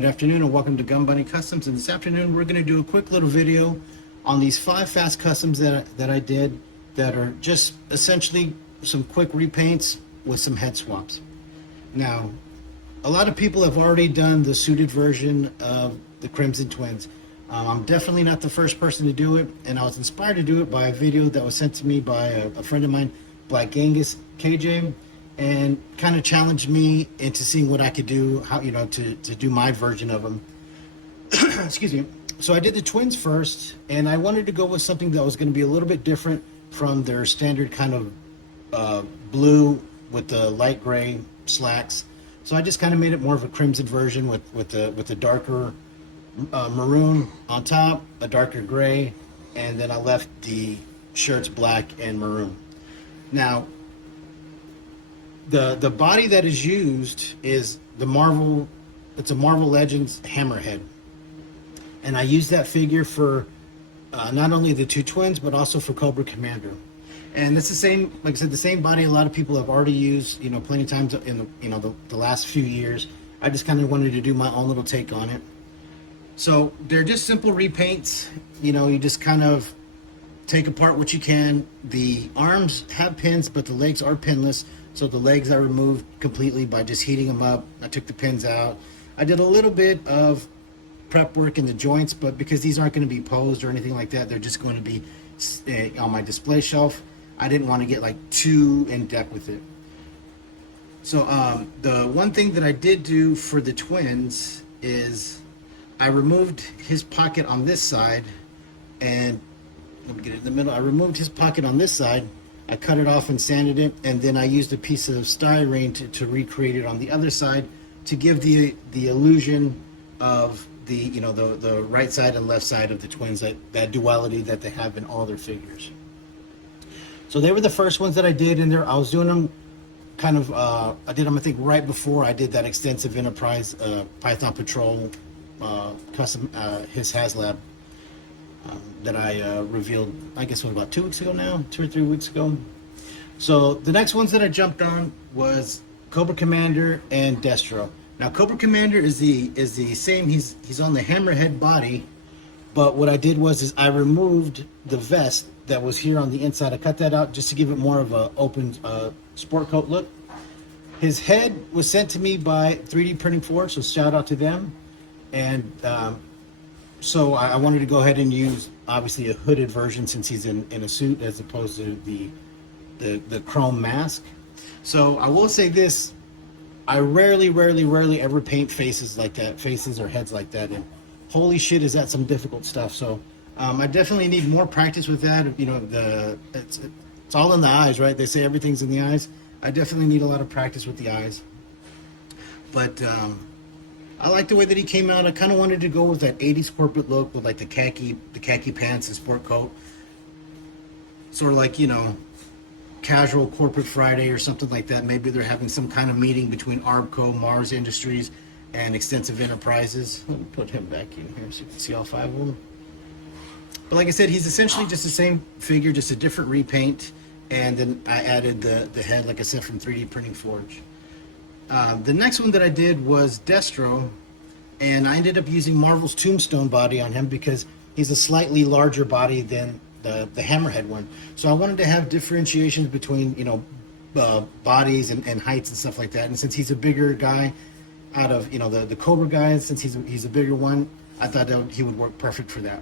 Good afternoon and welcome to Gun Bunny Customs. And this afternoon we're going to do a quick little video on these 5 fast customs that I did that are just essentially some quick repaints with some head swaps. Now, a lot of people have already done the suited version of the Crimson Twins. I'm definitely not the first person to do it, and I was inspired to do it by a video that was sent to me by a friend of mine, Black Genghis KJ, and kind of challenged me into seeing what I could do, how to do my version of them. Excuse me. So I did the twins first, and I wanted to go with something that was going to be a little bit different from their standard kind of blue with the light gray slacks. So I just kind of made it more of a crimson version with the darker maroon on top, a darker gray, and then I left the shirts black and maroon. Now, the body that is used is it's a Marvel Legends Hammerhead. And I used that figure for not only the 2 twins, but also for Cobra Commander. And it's the same, like I said, the same body a lot of people have already used, plenty of times in the last few years. I just kind of wanted to do my own little take on it. So they're just simple repaints. You just kind of take apart what you can. The arms have pins, but the legs are pinless. So the legs I removed completely by just heating them up. I took the pins out. I did a little bit of prep work in the joints, but because these aren't going to be posed or anything like that, they're just going to be on my display shelf. I didn't want to get like too in depth with it. So the one thing that I did do for the twins is I removed his pocket on this side, and let me get it in the middle. I removed his pocket on this side. I cut it off and sanded it, and then I used a piece of styrene to recreate it on the other side to give the illusion of the right side and left side of the twins, that duality that they have in all their figures. So they were the first ones that I did, and I was doing them kind of, I did them I think right before I did that extensive Enterprise Python Patrol custom, his HasLab. That I revealed, I guess, about 2 weeks ago now, 2 or 3 weeks ago. So the next ones that I jumped on was Cobra Commander and Destro. Now Cobra Commander is the same. He's on the hammerhead body, but what I did was I removed the vest that was here on the inside. I cut that out just to give it more of a open sport coat look. His head was sent to me by 3D Printing Forge, so shout out to them. And so I wanted to go ahead and use, obviously, a hooded version since he's in a suit as opposed to the chrome mask. So I will say this, I rarely ever paint faces like that, faces or heads like that. And holy shit, is that some difficult stuff. So I definitely need more practice with that. It's all in the eyes, right? They say everything's in the eyes. I definitely need a lot of practice with the eyes. But I like the way that he came out. I kind of wanted to go with that 80s corporate look with like the khaki pants and sport coat. Sort of like, casual corporate Friday or something like that. Maybe they're having some kind of meeting between Arbco, Mars Industries, and Extensive Enterprises. Let me put him back in here so you can see all 5 of them. But like I said, he's essentially just the same figure, just a different repaint. And then I added the head, like I said, from 3D Printing Forge. The next one that I did was Destro, and I ended up using Marvel's Tombstone body on him because he's a slightly larger body than the Hammerhead one. So I wanted to have differentiations between bodies and heights and stuff like that. And since he's a bigger guy out of the Cobra guys, since he's a bigger one, I thought that he would work perfect for that.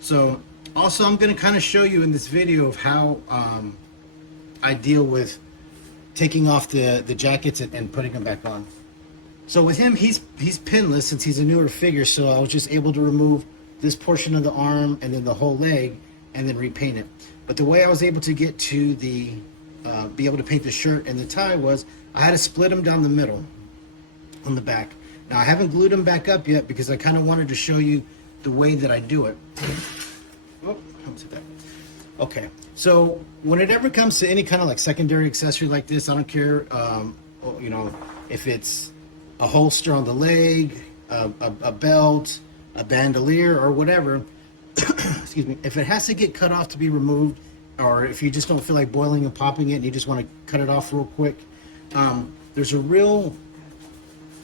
So also I'm going to kind of show you in this video of how I deal with taking off the jackets and putting them back on. So with him, he's pinless since he's a newer figure, so I was just able to remove this portion of the arm and then the whole leg and then repaint it. But the way I was able to get to be able to paint the shirt and the tie was I had to split them down the middle on the back. Now I haven't glued them back up yet because I kind of wanted to show you the way that I do it. Oh, how's that? Okay, so when it ever comes to any kind of like secondary accessory like this, I don't care, if it's a holster on the leg, a belt, a bandolier, or whatever. Excuse me. If it has to get cut off to be removed, or if you just don't feel like boiling and popping it and you just want to cut it off real quick, there's a real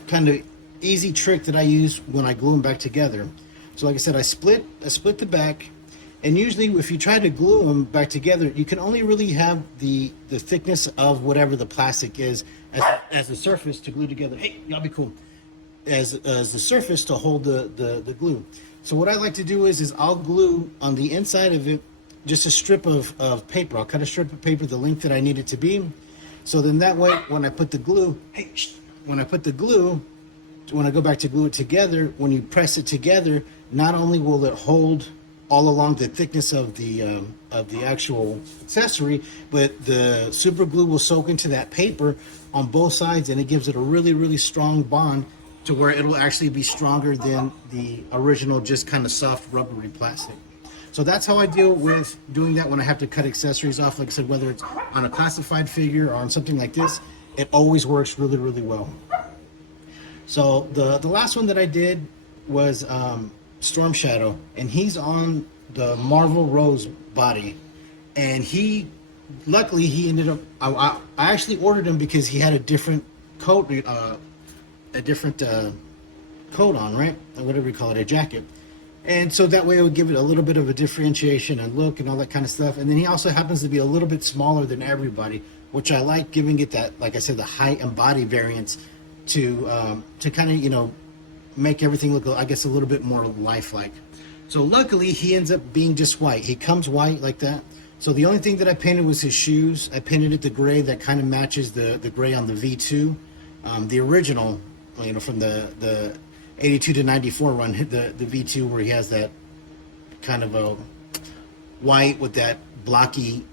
kind of easy trick that I use when I glue them back together. So like I said, I split the back, and usually if you try to glue them back together, you can only really have the thickness of whatever the plastic is as the surface to glue together. Hey, y'all be cool. As the surface to hold the glue. So what I like to do is I'll glue on the inside of it just a strip of paper. I'll cut a strip of paper the length that I need it to be. So then that way, when I put the glue, when I go back to glue it together, when you press it together, not only will it hold all along the thickness of the actual accessory, but the super glue will soak into that paper on both sides, and it gives it a really, really strong bond to where it'll actually be stronger than the original just kind of soft rubbery plastic. So that's how I deal with doing that when I have to cut accessories off. Like I said, whether it's on a classified figure or on something like this, it always works really, really well. So the last one that I did was Storm Shadow, and he's on the Marvel Rose body, and luckily he ended up, I actually ordered him because he had a different coat, coat on, right? Or whatever you call it, a jacket. And so that way it would give it a little bit of a differentiation and look and all that kind of stuff. And then he also happens to be a little bit smaller than everybody, which I like, giving it that, like I said, the height and body variance to kind of, you know, make everything look, I guess, a little bit more lifelike. So luckily he ends up being just white. He comes white like that. So the only thing that I painted was his shoes. I painted it the gray that kind of matches the gray on the V2. The original, you know, from the 82 to 94 run, the V2, where he has that kind of a white with that blocky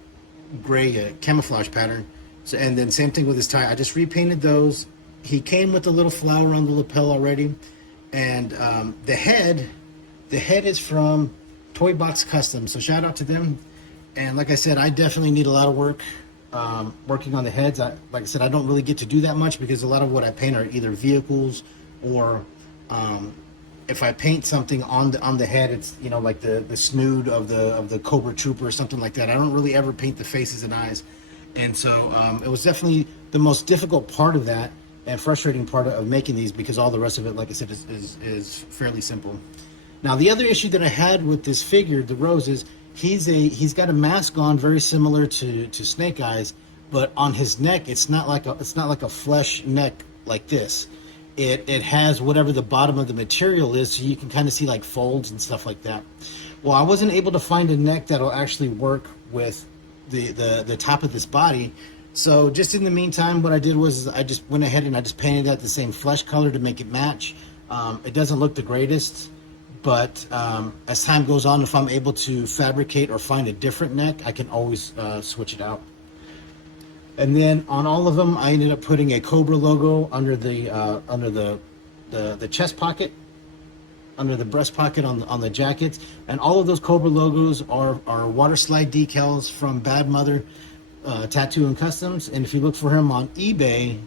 gray camouflage pattern. So, and then same thing with his tie. I just repainted those. He came with a little flower on the lapel already, and the head is from Toy Box Custom. So shout out to them. And like I said, I definitely need a lot of work working on the heads. Like I said, I don't really get to do that much because a lot of what I paint are either vehicles or if I paint something on the head, it's, you know, like the snood of the Cobra Trooper or something like that. I don't really ever paint the faces and eyes, and so it was definitely the most difficult part of that and frustrating part of making these, because all the rest of it, like I said, is fairly simple. Now the other issue that I had with this figure, the Rose, is he's got a mask on very similar to Snake Eyes, but on his neck it's not like a flesh neck like this. It has whatever the bottom of the material is, so you can kind of see like folds and stuff like that. Well, I wasn't able to find a neck that'll actually work with the top of this body. So just in the meantime, what I did was I just went ahead and I just painted that the same flesh color to make it match. It doesn't look the greatest, but as time goes on, if I'm able to fabricate or find a different neck, I can always switch it out. And then on all of them, I ended up putting a Cobra logo under the chest pocket, under the breast pocket on the jackets. And all of those Cobra logos are water slide decals from Bad Mother Tattoo and Customs. And if you look for him on eBay,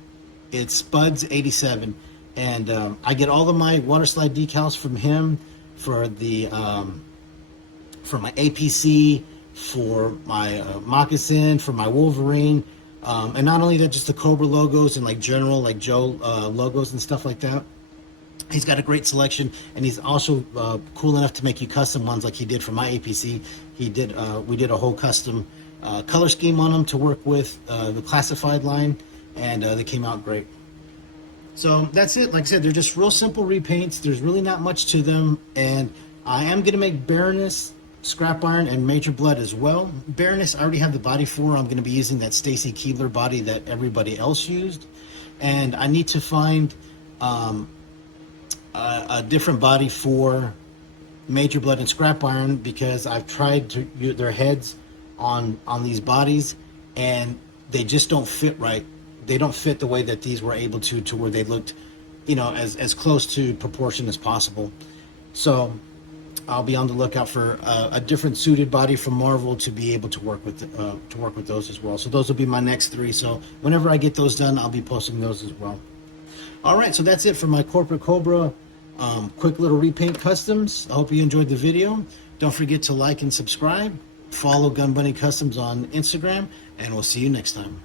it's Spuds87. And I get all of my water slide decals from him for the for my APC, for my moccasin, for my Wolverine. And not only that, just the Cobra logos and like general, like Joe logos and stuff like that. He's got a great selection, and he's also cool enough to make you custom ones like he did for my APC. We did a whole custom color scheme on them to work with the classified line, and they came out great. So that's it. Like I said, they're just real simple repaints. There's really not much to them, and I am going to make Baroness, Scrap Iron, and Major Blood as well. Baroness, I already have the body for. I'm going to be using that Stacy Keebler body that everybody else used, and I need to find a different body for Major Blood and Scrap Iron, because I've tried to use their heads on these bodies, and they just don't fit right. They don't fit the way that these were able to where they looked, you know, as close to proportion as possible. So I'll be on the lookout for a different suited body from Marvel to be able to work with those as well. So those will be my next 3. So whenever I get those done, I'll be posting those as well. All right, so that's it for my Corporate Cobra quick little repaint customs. I hope you enjoyed the video. Don't forget to like and subscribe. Follow Gun Bunny Customs on Instagram, and we'll see you next time.